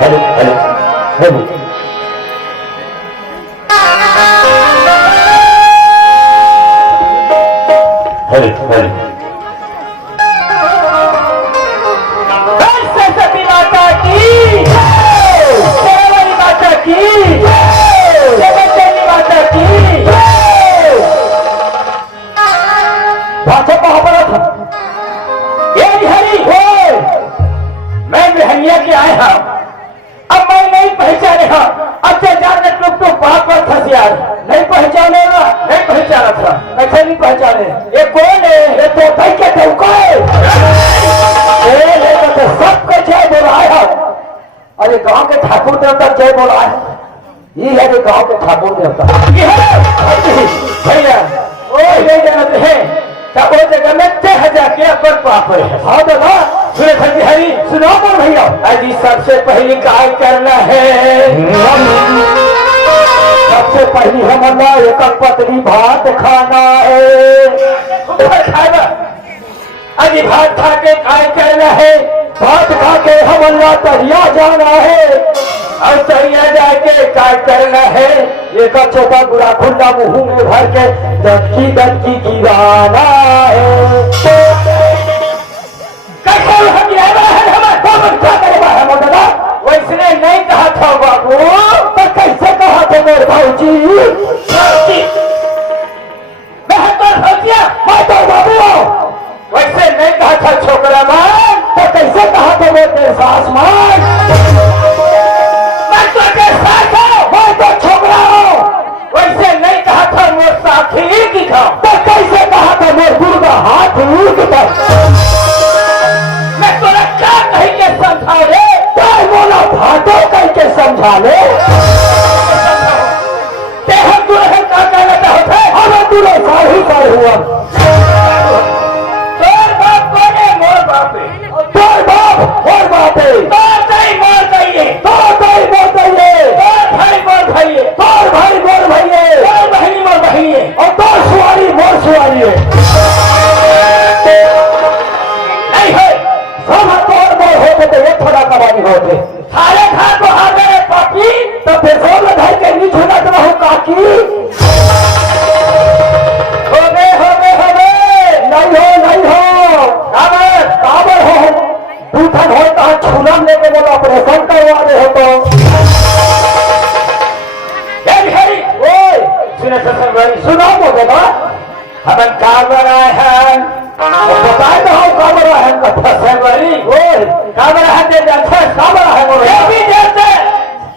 Hello hello hello hello hello Saraswati माता की, शेरावाली माता की, जगतजननी माता की। भाषा कहाँ पर था? ये हरी हो, मैं बिहनिया के आए हाँ। अब मैं नहीं पहचाने हाँ। अब से जाने लोग तो बात पर फंस यार। नहीं पहचाने ना, नहीं पहचाना था। कैसे नहीं पहचाने? ये कौन है? ये तो भाई के टोका है। तो सबके जय बोला है। अरे गांव के ठाकुर देवता जय बोला है। ये है जो गांव के ठाकुर देवता। भैया ओ ये जानते हैं तब वो जगह में 6000 के अपर पाप है। हाँ दादा सुने हरी सुनाओ पर भैया। अजी सबसे पहली काय करना है। सबसे पहली हमारा एक पतली भात खाना है। खाना अजी भात खा के काय करना है। भात खा के हमारा तरिया जाना है। और तरिया जाके काय करना है। एक छोटा बुरा खुला मुंह में भर के दटकी दटकी गिराना है। वैसने नहीं कहा था बाबू। तो कैसे कहा था मेरे भाऊजी? मैं तो सोचिया मैं तो बाबू। वैसे नहीं कहा था छोकरा मान। तो कैसे कहा था मेरे सास मान? मैं तो साथ हूँ, मैं तो छोकरा हूँ। वैसे नहीं कहा था मोर साथी की था। तो कैसे कहा था मेरे गुरु का हाथ की था? मैं तोरा क्या कहीं के समझा रे? क्या बोला भाटो कहीं के समझा ले? तेहर दुल्हन का कहना होता है। अरे दूल्हे साढ़ी पर हुआ। तोर बाप कौन है? मोर बाप है। तोर बाप मोर बाप है। तोर दाई मोर दाई है। तोर दाई मोर दाई है। तोर भाई मोर भाई है। तोर भाई मोर भाई है। तोर बहनी मोर बहनी है। और तोर सुवारी मोर सुवारी है। नहीं है सब तोड़ मोड़ होते तो एक थोड़ा कबाड़ी होते। सारे खान को हार गए पापी। तो फिर सब लड़ाई के नीच होना तो रहूं काकी। हो गए नहीं हो काबर हो दूठन हो कहा छूलम लेके बोलो ऑपरेशन करवा रहे हो तो सुनो बोले ना हमन काबर आए हैं। बताए तो हम काबर आए हैं। काबर है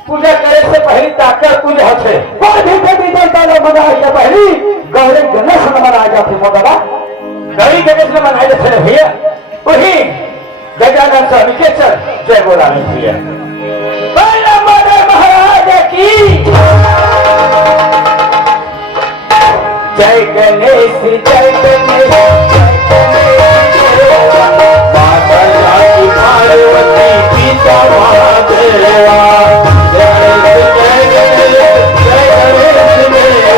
पूजा करे से पहली ताकर पूजा है। कोई भी देवता लोग मनाए या पहली गौरी गणेश न मनाए जाते मोदा गौरी गणेश न मनाए जाते भैया। वही गजानन स्वामी के सर जय बोला भैया। महाराज की जय गणेश जय गणेश। पार्वती पिता महादेवा जय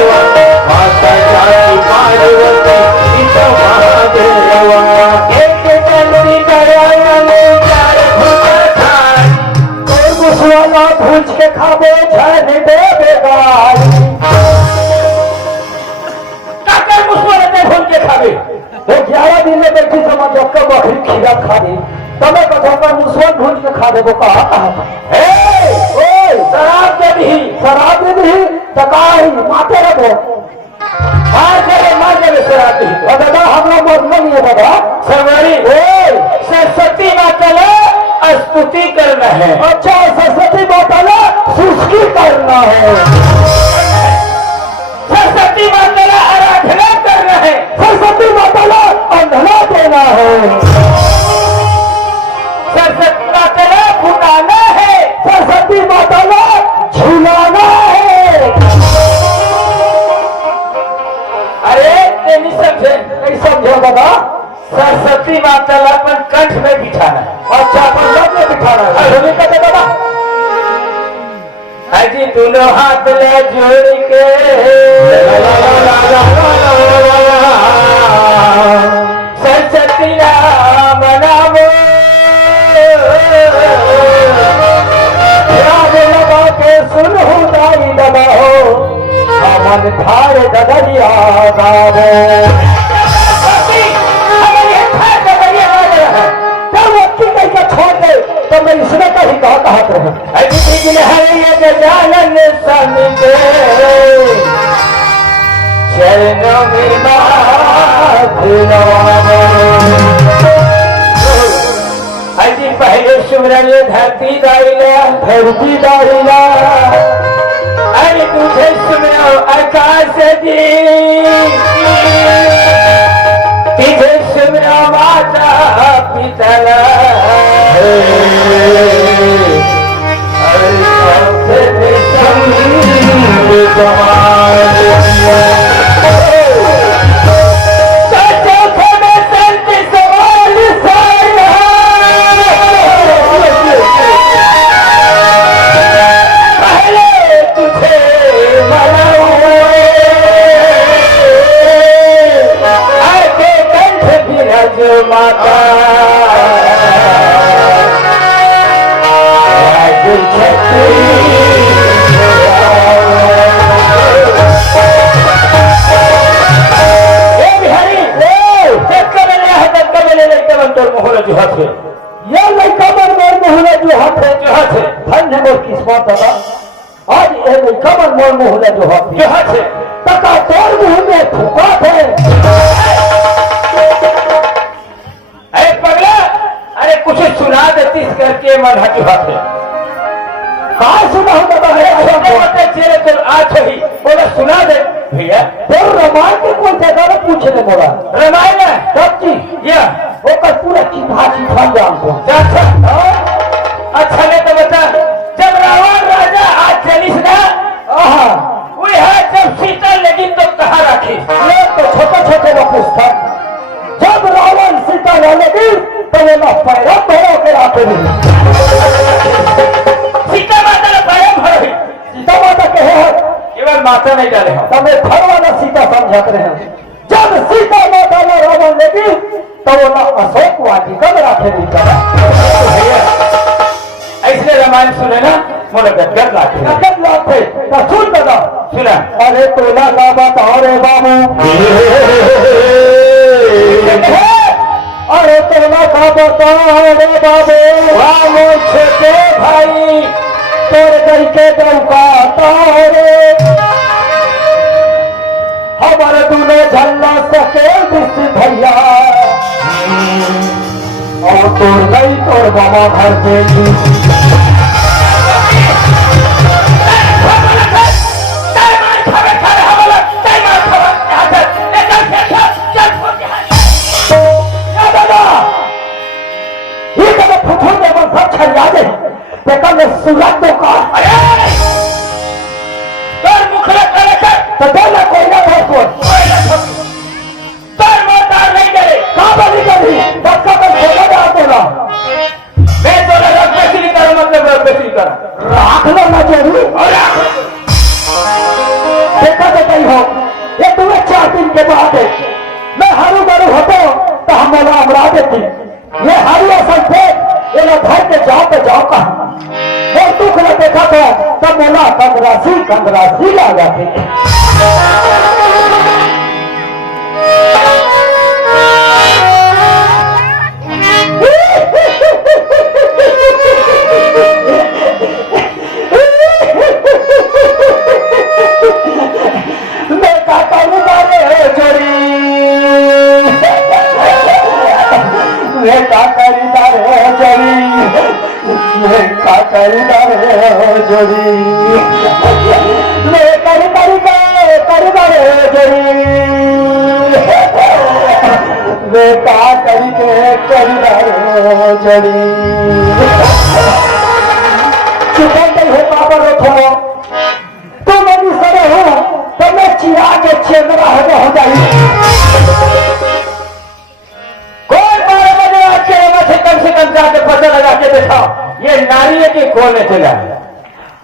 माता जाति पार्वती पिता महादेवा। एक गलती मुसवाला भूज के खाबो झन देवेगा। मुसवाला भूज के खाबे वो 11 दिन में बैठी समझ बकरी खीरा खा दी। तमें कथों मुसवन भूज के खा देवो कहा शराब दे दी टकाही माते रखो मार दे शराब दी। दादा हम लोग नहीं है दादा सरवारी। सरस्वती माता स्तुति करना है। अच्छा सरस्वती माता सुस्की करना है। सरस्वती माता आराधना करना है। सरस्वती माता अंधना देना है। सरस्वती माता फुटाना है। सरस्वती माता झुलाना है। अरे नहीं समझे? नहीं समझे दादा? सरस्वती माता अपन कंठ में बिठाना है। अच्छा अपन लग में बिठाना है। कहते दादा अजी दोनों हाथ ले जोड़ के सरस्वती नाम नामो ददरिया गावे छोड़ दे तो मैं इसमें कहीं कहत रहे जानन समिते शरणों में अजी पहले सुमरन धरती दाइला अरे तुझे सुमरो आकाश जी तुझे सुमरो माता पिता माता ये लड़का मन मोहल्ला जो हाथ है धन्य मोर किस्मत दादा आज ये लड़का मन मोहल्ला जो हाथ है तका तोर मुंह में फूका है कुछ सुना देती करके मन हजूहत है कहा सुना होता है चेहरे तो आज ही बोला सुना दे भैया तो रामायण के कौन जगह में पूछे थे बोला रामायण है सब चीज या वो कर पूरा चिन्हा जान को अच्छा नहीं तो बता जब रावण राजा आज चलिस ना वो है जब सीता लेकिन तो कहाँ रखी ये तो छोटे छोटे वो पुस्तक जब रावण सीता लेगी तो वो ना पैरा पैरों के आते नहीं सीता माता ने पैरा भर सीता माता के है केवल माता नहीं डाले हम तब घर वाला सीता समझाते रहे जब सीता माता ने रावण लेगी तो वो ना अशोक वाटी कब राखे नहीं करा ऐसे रामायण सुने ना मोला गदगद लाते तो सुन दादा सुना अरे तोला का बताओ रे बाबू अरे तोला का बताओ रे बाबू वामो छोटे भाई तोर गई के दौका तारे हमारे दूल्हे झल्ला सके दिस भैया और तोर गई तोर बाबा घर देगी सूरत तो का तर मुखला करे तो बोला कोई ना था कोई तर मोटार नहीं करे कहां बनी कभी धक्का में छोड़ा जा देगा मैं तो रख बेसी कर मतलब रख बेसी कर राख लो ना जरूर और राख देखा तो कहीं हो ये तुम्हें 4 दिन के बाद मैं हरू बरू होता तो हमारा अमरा देती ये हरू असल थे ये लोग घर के जाओ तो जाओ कहा और दुख ने देखा तो तब बोला कंदरासी आ जाती मैं काका उदारे जोड़ी मैं काका उदारे जोड़ी जोड़ी चुप नहीं हो पापा रखो तुम मेरी सरे हो तो मैं चिरा के चेंद्रा हो जाए कौन 12 बजे आके कम से कम जाके पता लगा के देखा ये नारी है कि कौन है चला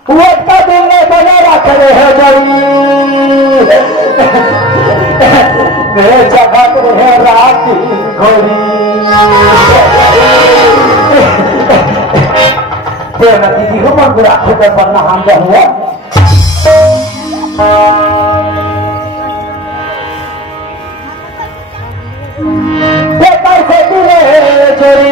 वो का दिल में बना रखे है जरी मेरे जगत है राती घोड़ी दीदी को मन बुरा खुद पर ना हम जाऊंगा गोरी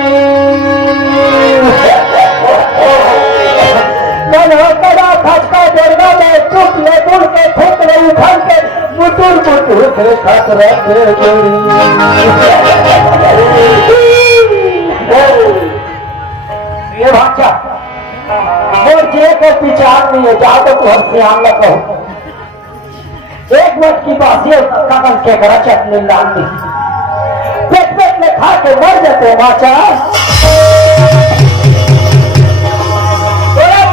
कड़ा खचका जोड़ना में चुप ले बुल के ठुक ले उठल के मुटुर मुटुर से खतरा के गोरी ये भाषा और जे को विचार नहीं है जा तो तू हमसे आमला कहो एक मिनट की बात ये कमल के करा चटनी लाल दी पेट पेट में खा के मर जाते माचा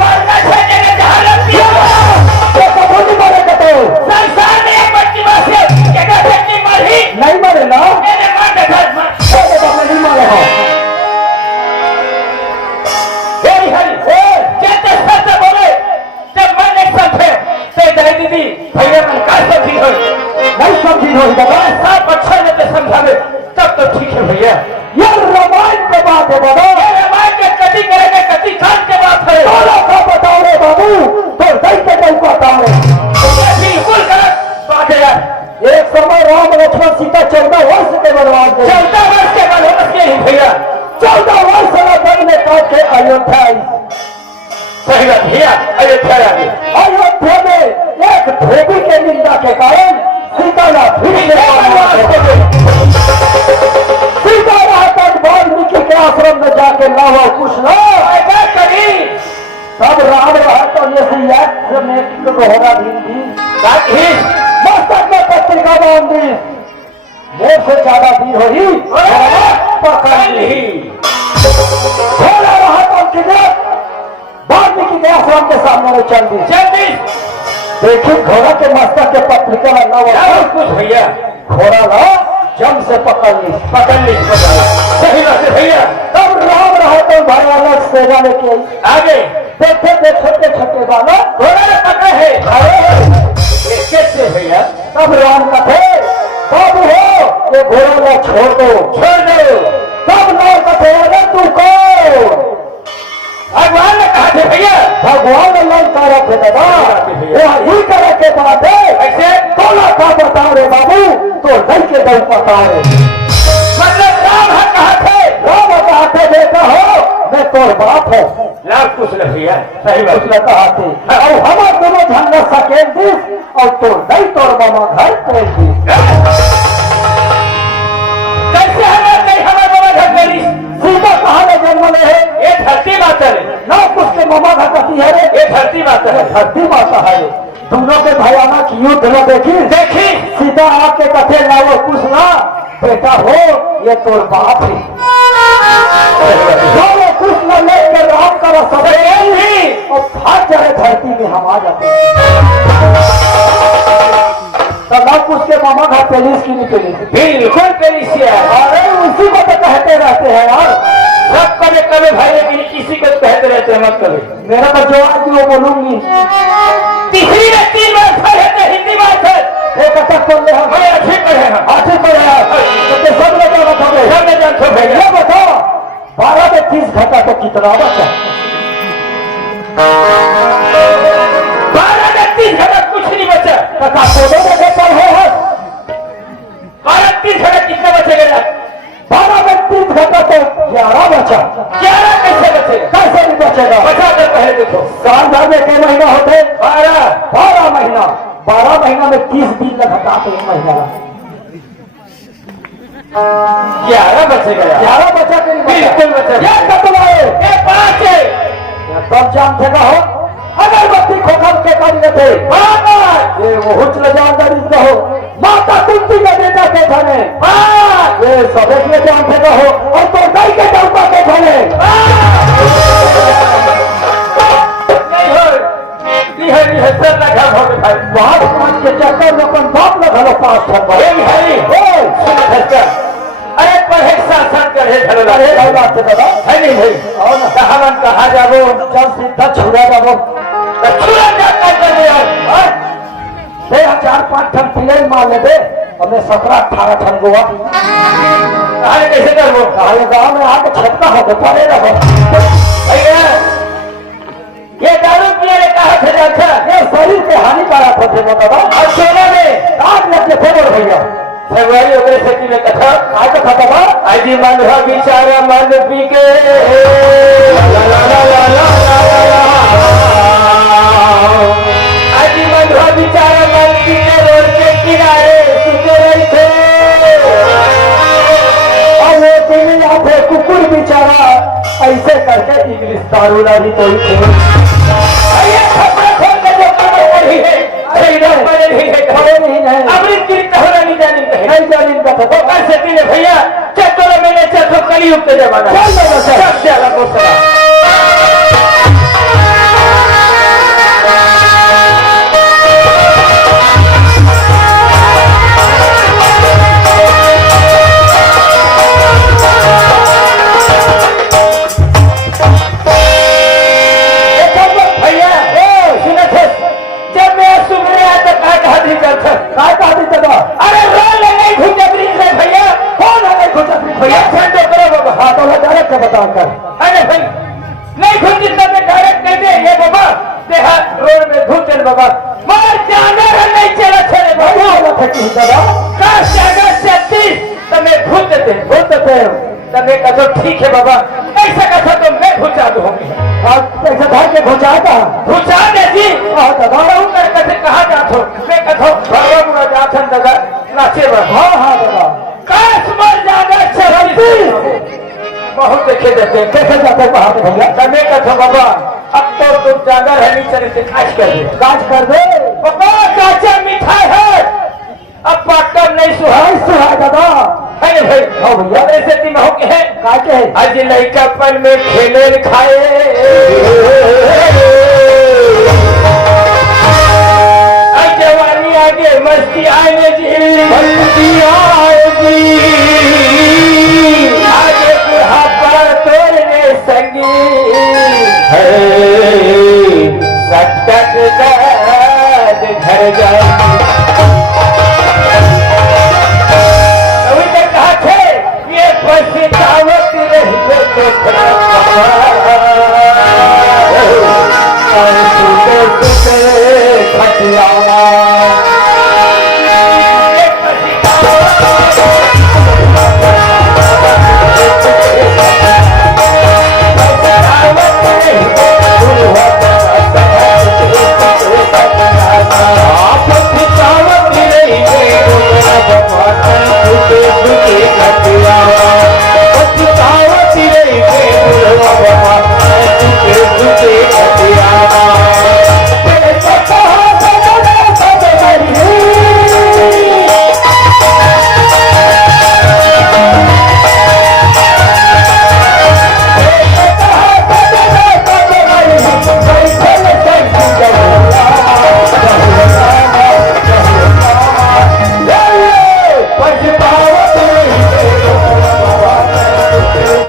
मरना चाहिए जहां संसार में एक बच्ची बात है नहीं मरे ना नहीं मरे हो दीदी भैया मन का समझी हो नहीं समझी हो दादा सब अच्छा लेते समझावे तब तो ठीक है भैया ये रामायण के बात है बाबा ये रामायण के कति करेंगे कति कांड के बात है दोनों का बताओ रे बाबू तो दई के नहीं बताओ रे बिल्कुल गलत बात है यार एक समय राम लक्ष्मण सीता 14 वर्ष के वनवास गए 14 वर्ष के वनवास गए भैया 14 वर्ष वन में काट के अयोध्या आई सही बात भैया अयोध्या आ गई अयोध्या में एक धोबी के निंदा के कारण सीता सीता वाल्मीकि के आश्रम में जाके लावा कुछ ना करी तब राम रहा तो ये में होगा दिन थी मस्तक में पत्रिका बांध दी मोर से ज्यादा दिन हो ही पकड़ ली रहा तो वाल्मीकि के आश्रम के सामने में चल दी देखिए घोड़ा के मस्तक के पत्रिका कुछ भैया घोड़ा ला जम से पकड़ ली सही बात है भैया तब राम रहा तो भयानक सेना लेके आगे देखे थे छोटे छोटे बालक घोड़ा ने पकड़े है कैसे भैया तब राम कथे बाबू हो ये घोड़ा ला छोड़ दो तब राम कथे अरे तू कौन भगवान ने कहा थे भैया भगवान ने लंका रखे दादा ही करे के बात है ऐसे तोला का बताओ रे बाबू तो नहीं के दल बताओ रे मतलब राम कहा थे देखा हो मैं तोर बाप हो लाभ कुछ नहीं भैया सही बात उसने कहा थे और हमारे दोनों झंडा सकेल दी और तो नहीं तोर मामा घर तेल दी कैसे नहीं हमारे मामा घर तेरी सीता कहा ने जन्म ले है ये धरती माता है ना कुछ के मामा घर कती है रे ये धरती माता है धरती माता है दोनों के भयानक युद्ध न देखी सीता आके कथे लाओ कुछ ना बेटा हो ये तोर बाप है दोनों कुछ न लेकर राम का सब और फाट जाए धरती में हम आ जाते तब कुछ के मामा घर पेलिस की नहीं पेलिस बिल्कुल पेलिस है अरे उसी को तो कहते रहते हैं यार सब कभी कभी भाई लेकिन किसी को कहते रहते हैं मत कभी मेरा तो जवाब की वो बोलूंगी तीसरी में 3 बार हिंदी बात है एक तक बोल रहे हैं बड़े अच्छे पर है अच्छे पर है तो सब लोग सब ने जान छो भाई ये बताओ 12 में 30 घंटा तो कितना बचा 12 में 30 घंटा कुछ नहीं बचा कथा सोदो में पेपर है 12 30 घंटा कितना बचेगा 12 में 30 घंटा तो 11 बचा 11 कैसे बचेगा कैसे नहीं बचेगा बचा तो पहले देखो साल भर में कितने महीना होते 12 महीना 12 महीना में 30 दिन का घटा तो महीना 11 बचेगा 11 बचा के बिल्कुल बचा ये कतलाए ये 5 है तब जानते ना हो अगरबत्ती खोखल के कर लेते ये वो हुचल जानदारी हो माता कुंती के बेटा के धने ये सब एक जानते ना हो और तो गाय के डंपा के धने बात पांच के चक्कर में अपन बाप लगा 5 ठप्पा अरे पढ़े शासन करे अरे बात से दादा है नहीं भाई और ना कहावन कहा जाबो चल सीधा छुड़ा जाबो छुड़ा जा कर दे यार 4-5 ठन प्लेन मार ले दे हमें 17-18 ठन गोवा अरे कैसे करबो कहाले गांव में आके छटका हो तो पड़ेगा भैया ये दारू पिए ने कहा थे अच्छा ये शरीर के हानिकारक होते दादा और सोने में आग लग के फेवर भैया फरवरी वगैरह खेती में कथा आज कथा बाबा अजी मन हो बिचारा मन पी के ला ला ला ला ला ला ला। अजी मन हो बिचारा मन पी के रोड के किनारे सुते रहे थे। और वो दिन यहाँ पे कुकुर बेचारा ऐसे करके इंग्लिश दारू लारी कोई थे। भैया खपड़ा खोल के जो कमर पड़ी है सही रंग बने नहीं है खड़े नहीं है अमृत की कहना नहीं जानी कहे नहीं जानी का था वो कैसे तीन भैया चलो मैंने चलो कलयुग के जमाना चल बाबा चल सब चला दूसरा। भैया सुने थे जब मैं सुबह आया तो कहा दी करता काय का दी तबा अरे रोल नहीं घुसा ब्रिज है भैया कौन है खोजा भैया ठंडो करो बाबा हाँ तो डायरेक्ट का बता कर अरे भाई नहीं घुसी तब मैं डायरेक्ट कह दे ये बाबा देहात रोड में घुसे बाबा मार जाना है नहीं चला चले बाबा बाबा फटी दादा काश जाना 36 तो मैं घुस देते बोलते थे तब मैं कहा ठीक है बाबा ऐसा कहा तो मैं घुसा दूंगी आप ऐसा था के घुचाता घुसा दे जी हाँ दादा और कर कैसे कहा जातो मैं कहा बाबा मुरा जाथन दादा नाचे बा हाँ हाँ दादा काश मर जाना 36 बहुत देखे देते कैसे जाते बाहर भैया तब मैं कहा बाबा अब तो तुम जाना है नहीं चले से काश कर दे काज कर दे बाबा काचा मिठाई है अब पाटन नहीं सुहाई सुहा दादा है भाई हाँ भैया ऐसे तीन हो के है काटे है आज लड़कापन में खेले खाए आज जवानी आगे मस्ती आए जी मस्ती आएगी आगे बुढ़ापा तोड़ने संगी है सत्तर